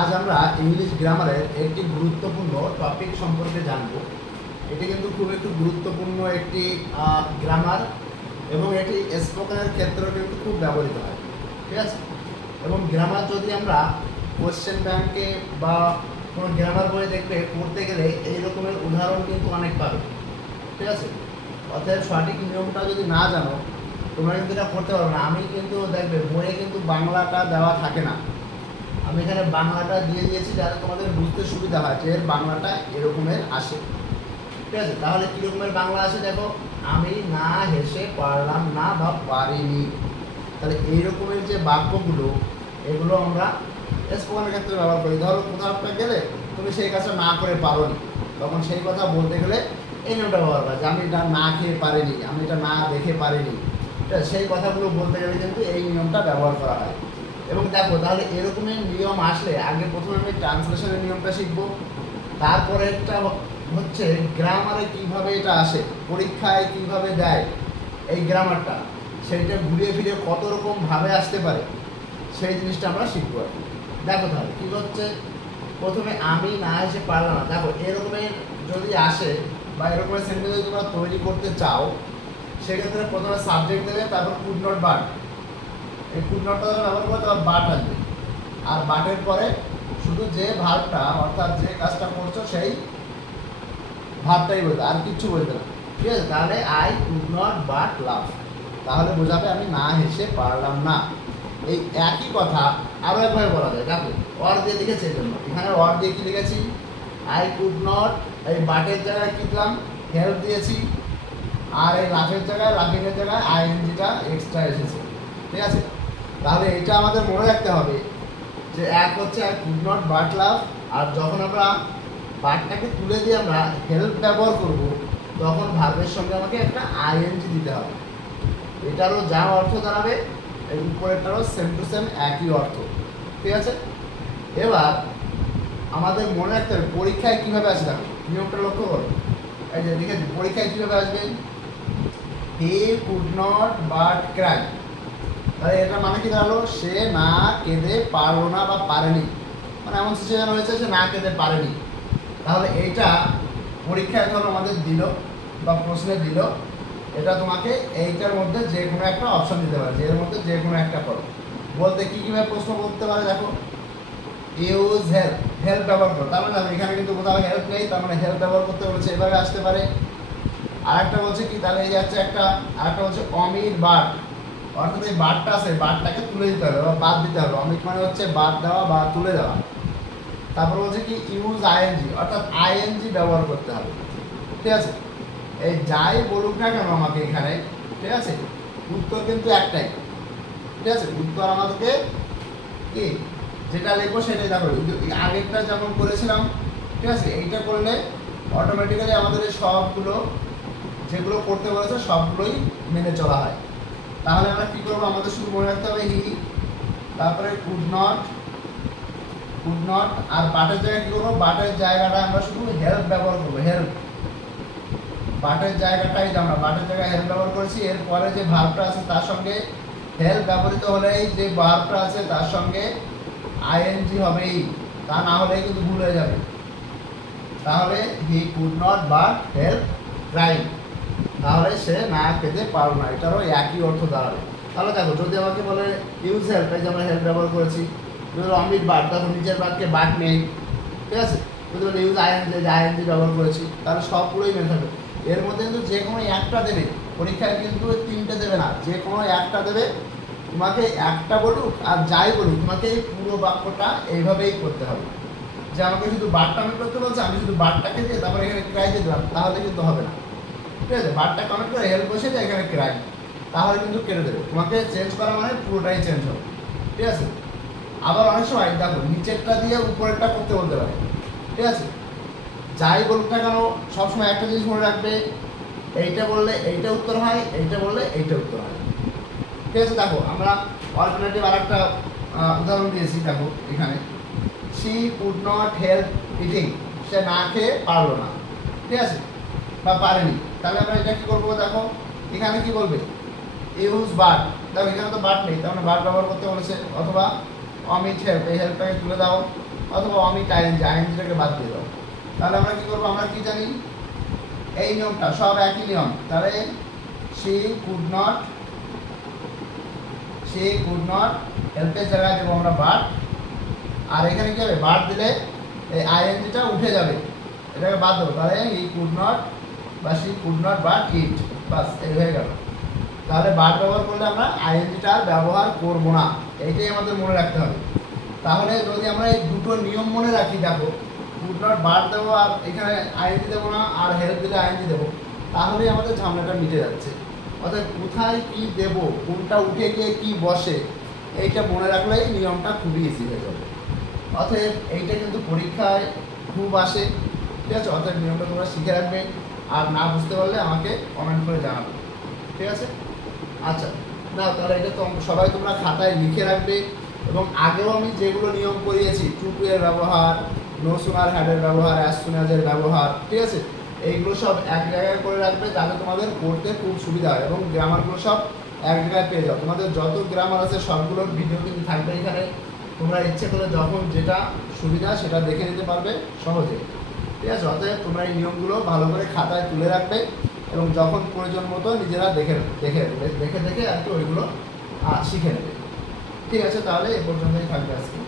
আজ আমরা ইংলিশ গ্রামারের একটি গুরুত্বপূর্ণ টপিক সম্পর্কে জানব। এটি কিন্তু খুব একটু গুরুত্বপূর্ণ একটি গ্রামার এবং এটি স্পোকেনের ক্ষেত্রেও কিন্তু খুব ব্যবহৃত হয়, ঠিক আছে। এবং গ্রামার যদি আমরা কোশ্চেন ব্যাংকে বা কোনো গ্রামার বই দেখবে পড়তে গেলে এই রকমের উদাহরণ কিন্তু অনেক পাবে, ঠিক আছে। অতএব সঠিক নিয়মটা যদি না জানো তোমরা কিন্তু এটা করতে পারবে না। আমি কিন্তু দেখবে বইয়ে কিন্তু বাংলাটা দেওয়া থাকে না, আমি এখানে বাংলাটা দিয়ে দিয়েছি যাতে তোমাদের বুঝতে সুবিধা হয় যে এর বাংলাটা এরকমের আসে, ঠিক আছে। তাহলে কীরকমের বাংলা আসে দেখো, আমি না হেসে পারলাম না বা পারিনি। তাহলে এই রকমের যে বাক্যগুলো এগুলো আমরা স্পোকেনের ক্ষেত্রে ব্যবহার করি। ধরো কোথাও একটা গেলে তুমি সেই কাজটা না করে পারোনি, তখন সেই কথা বলতে গেলে এই নিয়মটা ব্যবহার করা যে আমি এটা না খেয়ে পারিনি, আমি এটা না দেখে পারিনি, ঠিক আছে। সেই কথাগুলো বলতে গেলে কিন্তু এই নিয়মটা ব্যবহার করা হয়। এবং দেখো তাহলে এরকমের নিয়ম আসলে আগে প্রথমে আমি ট্রান্সলেশনের নিয়মটা শিখবো, তারপরে একটা হচ্ছে গ্রামারে কিভাবে এটা আসে, পরীক্ষায় কিভাবে দেয় এই গ্রামারটা, সেইটা ঘুরিয়ে ফিরে কত রকম ভাবে আসতে পারে সেই জিনিসটা আমরা শিখবো আর কি। দেখো তাহলে কী হচ্ছে, প্রথমে আমি না এসে পারলাম না। দেখো এরকমের যদি আসে বা এরকমের সেন্টেন্স যদি তোমরা তৈরি করতে চাও সেক্ষেত্রে প্রথমে সাবজেক্ট দেবে, তারপর কুড নট বাট, এই কুড নটটা ব্যবহার করে তারপর বাট আসবে, আর বাটের পরে শুধু যে ভার্বটা অর্থাৎ যে কাজটা করছো সেই ভাবটাই বলতে, আর কিচ্ছু বলতে না, ঠিক আছে। তাহলে আই কুড নট বাট লাভ, তাহলে বোঝাবে আমি না হেসে পারলাম না। এই একই কথা আরও একভাবে বলা যায়। দেখো অর দিয়ে লিখেছে, এই জন্য এখানে অর দিয়ে কি লিখেছি, আই কুড নট, এই বাটের জায়গায় কি দিলাম, হেল্প দিয়েছি, আর এই লাফের জায়গায় লাফিংয়ের জায়গায় আইএনজিটা এক্সট্রা এসেছে, ঠিক আছে। তাহলে এটা আমাদের মনে রাখতে হবে যে এক হচ্ছে আই কুড নট বাট লাভ, আর যখন আমরা বাটটাকে তুলে দিয়ে আমরা হেল্প ব্যবহার করব তখন ভার্বের সঙ্গে আমাকে একটা আইএনজি দিতে হবে। এটারও যা অর্থ দাঁড়াবে এর উপরেরটারও সেম টু সেম একই অর্থ, ঠিক আছে। এবার আমাদের মনে রাখতে হবে পরীক্ষায় কীভাবে আসে। দেখো নিয়মটা লক্ষ্য করো, এই যে লিখেছি পরীক্ষায় কীভাবে আসবে, he could not but Cry. তাহলে এটা মানে কি দাঁড়ালো, সে না কেঁদে পারলো না বা পারেনি, মানে এমন সিচুয়েশন হয়েছে সে না কেঁদে পারেনি। তাহলে এইটা পরীক্ষায় ধরো আমাদের দিল বা প্রশ্নে দিল, এটা তোমাকে এইটার মধ্যে যে কোনো একটা অপশন দিতে পারে, যে এর মধ্যে যে কোনো একটা করো। বলতে কী কীভাবে প্রশ্ন করতে পারে দেখো, ইউজ হেল্প, হেল্প ব্যবহার করো। তার মানে এখানে কিন্তু কোথাও হেল্প নেই, তার মানে হেল্প ব্যবহার করতে বলেছে, এভাবে আসতে পারে। আর একটা বলছে কি, তাহলে এই যাচ্ছে একটা, আর একটা বলছে অমিট বাট, অর্থাৎ এই বাটটা আছে বাটটাকে তুলে দিতে হবে বা বাদ দিতে হবে। অমিট মানে হচ্ছে বাদ দেওয়া বা তুলে দেওয়া। তারপর বলছে কি ইউজ আইএনজি, অর্থাৎ আইএনজি ব্যবহার করতে হবে, ঠিক আছে। এই যাই বলুক না কেন আমাকে এখানে, ঠিক আছে, উত্তর কিন্তু একটাই, ঠিক আছে। উত্তর আমাদেরকে কি যেটা লিখবো সেটাই দেখো, আগেরটা যেমন করেছিলাম, ঠিক আছে, এইটা করলে অটোমেটিক্যালি আমাদের এই সবগুলো যেগুলো করতে বলেছে সবগুলোই মেনে চলা হয়। তাহলে আমরা কী করবো, আমাদের শুধু মনে রাখতে হবে হি, তারপরে কুড নট, কুড নট, আর বাটের জায়গায় কী করবো, বাটের জায়গাটা আমরা শুধু হেল্প ব্যবহার করবো, হেল্প। বাটের জায়গাটাই আমরা বাটের জায়গায় হেল্প ব্যবহার করেছি, এরপরে যে ভার্বটা আছে তার সঙ্গে হেল্প ব্যবহৃত হলেই যে ভার্বটা আছে তার সঙ্গে আইএনজি হবেই, তা না হলেই কিন্তু ভুল হয়ে যাবে। তাহলে he could not but help crying, তাহলে সে না খেতে পারল না, এটারও একই অর্থ দাঁড়াবে। তাহলে দেখো যদি আমাকে বলে ইউজ হেল্প, এই যে আমরা হেল্প ব্যবহার করেছি, যদি অমিট বাট, দেখো নিচের বাক্যে বাট নেই, ঠিক আছে। যদি বলে ইউজ আইএনজি, যে আইএনজি ব্যবহার করেছি, তাহলে সবগুলোই মেনে থাকবে। এর মধ্যে কিন্তু যে কোনো একটা দেবে, পরীক্ষায় কিন্তু তিনটে দেবে না, যে কোনো একটা দেবে। তোমাকে একটা বলুক আর যাই বলুক তোমাকে এই পুরো বাক্যটা এইভাবেই করতে হবে, যে আমাকে শুধু বারটা কমেন্ট করতে বলছে, আমি শুধু বারটাকে দিয়ে তারপরে এখানে ক্রাই দিয়ে দিলাম, তাহলে কিন্তু হবে না, ঠিক আছে। বারটা কমেন্ট করে হেল্প বসে যায় এখানে ক্রাই, তাহলে কিন্তু কেটে দেবে। তোমাকে চেঞ্জ করা মানে পুরোটাই চেঞ্জ হবে, ঠিক আছে। আবার অনেক সময় দেখো নিচেরটা দিয়ে উপরেরটা করতে বলতে পারে, ঠিক আছে। যাই বলুক না কেন সবসময় একটা জিনিস মনে রাখবে, এইটা বললে এইটা উত্তর হয়, এইটা বললে এইটা উত্তর হয়, ঠিক আছে। দেখো আমরা অল্টারনেটিভ আর একটা উদাহরণ দিয়েছি, দেখো এখানে she could not help eating, সে না খেয়ে পারলো না, ঠিক আছে, বা পারেনি। তাহলে আমরা এটা কী করবো, দেখো এখানে কি বলবে, ইউজ বাট, দেখো এখানে তো বাট নেই, তার মানে বাট ব্যবহার করতে বলেছে, অথবা অমিট হেল্প, এই হেল্পটাকে তুলে দাও, অথবা অমিট আইএনজি, আইএনজিটাকে বাদ দিয়ে দাও। তাহলে আমরা কি করবো, আমরা কি জানি এই নিয়মটা সব একই নিয়ম। তাহলে she could not হেল্পের জায়গায় দেবো আমরা বাট, আর এখানে কি হবে, বাট দিলে এই আইএনজিটা উঠে যাবে, এটাকে বাদ দেবো। তাহলে হি কুড নট বা she could not but eat, বাস এই হয়ে গেল। তাহলে বাট ব্যবহার করলে আমরা আইএনজিটা আর ব্যবহার করবো না, এইটাই আমাদের মনে রাখতে হবে। তাহলে যদি আমরা এই দুটো নিয়ম মনে রাখি, দেখো কুড নট বাট দেবো আর এখানে আইএনজি দেবো না, আর হেল্প দিলে আইএনজি দেবো, তাহলেই আমাদের ঝামেলাটা মিটে যাচ্ছে। অর্থাৎ কোথায় কি দেব, কোনটা উঠে গিয়ে কি বসে, এইটা মনে রাখলেই নিয়মটা খুবই ইজি হয়ে যাবে। অতএব এইটা কিন্তু পরীক্ষায় খুব আসে, ঠিক আছে? অতএব নিয়মটা তোমরা শিখে রাখবে, আর না বুঝতে পারলে আমাকে কমেন্ট করে জানাবে, ঠিক আছে? আচ্ছা, না তাহলে এটা তো সবাই তোমরা খাতায় লিখে রাখবে। এবং আগেও আমি যেগুলো নিয়ম করিয়েছি, টু টু এর ব্যবহার, নো সুনার হ্যাডের ব্যবহার, অ্যাজ সুন অ্যাজের ব্যবহার, ঠিক আছে, এইগুলো সব এক জায়গায় করে রাখবে, যাতে তোমাদের পড়তে খুব সুবিধা হয়। এবং গ্রামারগুলো সব এক জায়গায় পেয়ে যাও। তোমাদের যত গ্রামার আছে সবগুলোর ভিডিও কিন্তু থাকবে এখানে, তোমরা ইচ্ছে করে যখন যেটা সুবিধা সেটা দেখে নিতে পারবে সহজে, ঠিক আছে? অতএব তোমরা এই নিয়মগুলো ভালো করে খাতায় তুলে রাখবে, এবং যখন প্রয়োজন মতো নিজেরা দেখে দেখে দেখে দেখে আর কি ওইগুলো শিখে নেবে, ঠিক আছে? তাহলে এ পর্যন্তই থাকবে আজকে।